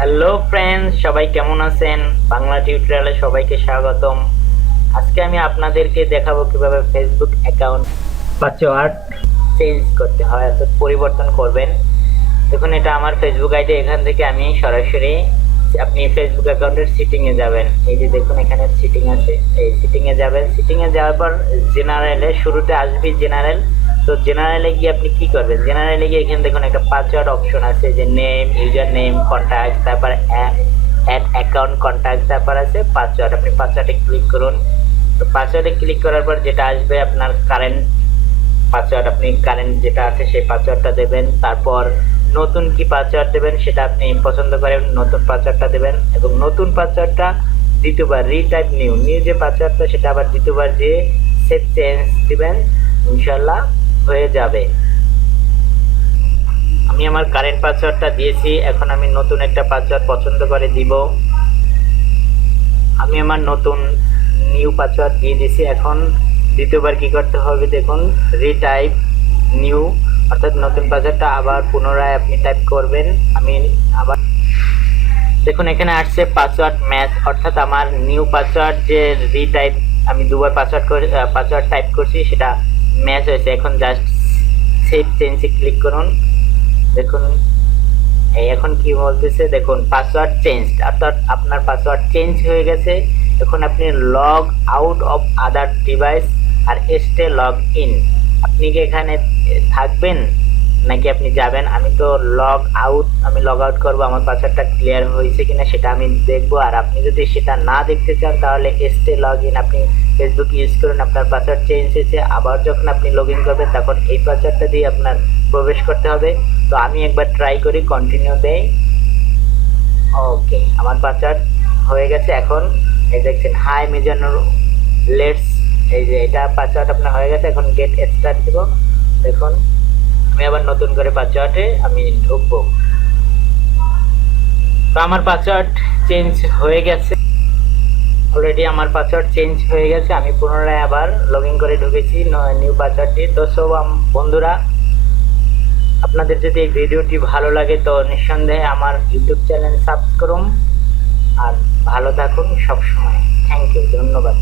Hello friends, সবাই কেমন আছেন? বাংলা টিউটোরিয়ালে সবাইকে স্বাগতম। আজকে আমি আপনাদেরকে দেখাবো কিভাবে ফেসবুক অ্যাকাউন্ট পাসওয়ার্ড চেঞ্জ করতে হয়, অর্থাৎ পরিবর্তন করবেন। দেখুন, এটা আমার ফেসবুক আইডি। এখান থেকে আমি সরাসরি আপনি ফেসবুক অ্যাকাউন্টের সিটিং এ যাবেন। এই যে দেখুন, এখানে সিটিং আছে, এই সিটিং এ যাবেন। সিটিং এ যাওয়ার পর জেনারেলে শুরুতে আসবে জেনারেল। তো জেনারেলে গিয়ে আপনি কি করবেন? জেনারেলে গিয়ে এখানে দেখুন একটা পাসওয়ার্ড অপশন আছে, যে নেম, ইউজার নেম, কন্ট্যাক্ট, তারপর অ্যাড অ্যাকাউন্ট কন্ট্যাক্ট, তারপর আছে পাসওয়ার্ড। আপনি পাসওয়ার্ডে ক্লিক করুন। তো পাসওয়ার্ডে ক্লিক করার পর যেটা আসবে আপনার কারেন্ট পাসওয়ার্ড, আপনি কারেন্ট যেটা আছে সেই পাসওয়ার্ডটা দেবেন। তারপর নতুন কি পাসওয়ার্ড দেবেন সেটা আপনি পছন্দ করেন, নতুন পাসওয়ার্ডটা দেবেন। এবং নতুন পাসওয়ার্ডটা দ্বিতীয়বার রিটাইপ নিউ নিউ যে পাসওয়ার্ডটা সেটা আবার দ্বিতীয়বার যে সেভ চেঞ্জ দিবেন, ইনশাল্লাহ হয়ে যাবে। আমি আমার কারেন্ট পাসওয়ার্ডটা দিয়েছি, এখন আমি নতুন একটা পাসওয়ার্ড পছন্দ করে দিব। আমি আমার নতুন নিউ পাসওয়ার্ড দিয়ে দিয়েছি। এখন দ্বিতীয়বার কি করতে হবে দেখুন, রিটাইপ নিউ, অর্থাৎ নতুন পাসওয়ার্ডটা আবার পুনরায় আপনি টাইপ করবেন। আমি আবার দেখুন, এখানে আসছে পাসওয়ার্ড ম্যাচ, অর্থাৎ আমার নিউ পাসওয়ার্ড যে রিটাইপ আমি দুবার পাসওয়ার্ড টাইপ করছি সেটা ম্যাচ হয়েছে। এখন জাস্ট সেভ চেঞ্জে ক্লিক করুন। দেখুন, এই এখন কি বলতেছে দেখুন, পাসওয়ার্ড চেঞ্জ, অর্থাৎ আপনার পাসওয়ার্ড চেঞ্জ হয়ে গেছে। এখন আপনি log out of other device আর স্টে লগ ইন, আপনি কি এখানে থাকবেন নাকি আপনি যাবেন? আমি তো আমি লগ আউট করবো, আমার পাসওয়ার্ডটা ক্লিয়ার হয়েছে কিনা সেটা আমি দেখবো। আর আপনি যদি সেটা না দেখতে চান তাহলে স্টে লগ ইন আপনি ফেসবুক ইউজ করুন। আপনার পাসওয়ার্ড চেঞ্জ হয়েছে, আবার যখন আপনি লগ ইন করবেন তখন এই পাসওয়ার্ডটা দিয়ে আপনার প্রবেশ করতে হবে। তো আমি একবার ট্রাই করি, কন্টিনিউ দেই। ওকে, আমার পাসওয়ার্ড হয়ে গেছে। এখন এই দেখছেন, হাই মিজানুর লেটস, এই যে এটা পাসওয়ার্ড আপনার হয়ে গেছে। এখন গেট স্টার্ট দিব। দেখুন, আমি আবার নতুন করে পাসওয়ার্ডে আমি ঢুকবো। তো আমার পাসওয়ার্ড চেঞ্জ হয়ে গেছে, অলরেডি আমার পাসওয়ার্ড চেঞ্জ হয়ে গেছে। আমি পুনরায় আবার লগ ইন করে ঢুকেছি নিউ পাসওয়ার্ড দিয়ে। তো সব বন্ধুরা, আপনাদের যদি এই ভিডিওটি ভালো লাগে তো নিঃসন্দেহে আমার ইউটিউব চ্যানেল সাবস্ক্রাইব করুন। আর ভালো থাকুন সব সময়। থ্যাংক ইউ, ধন্যবাদ।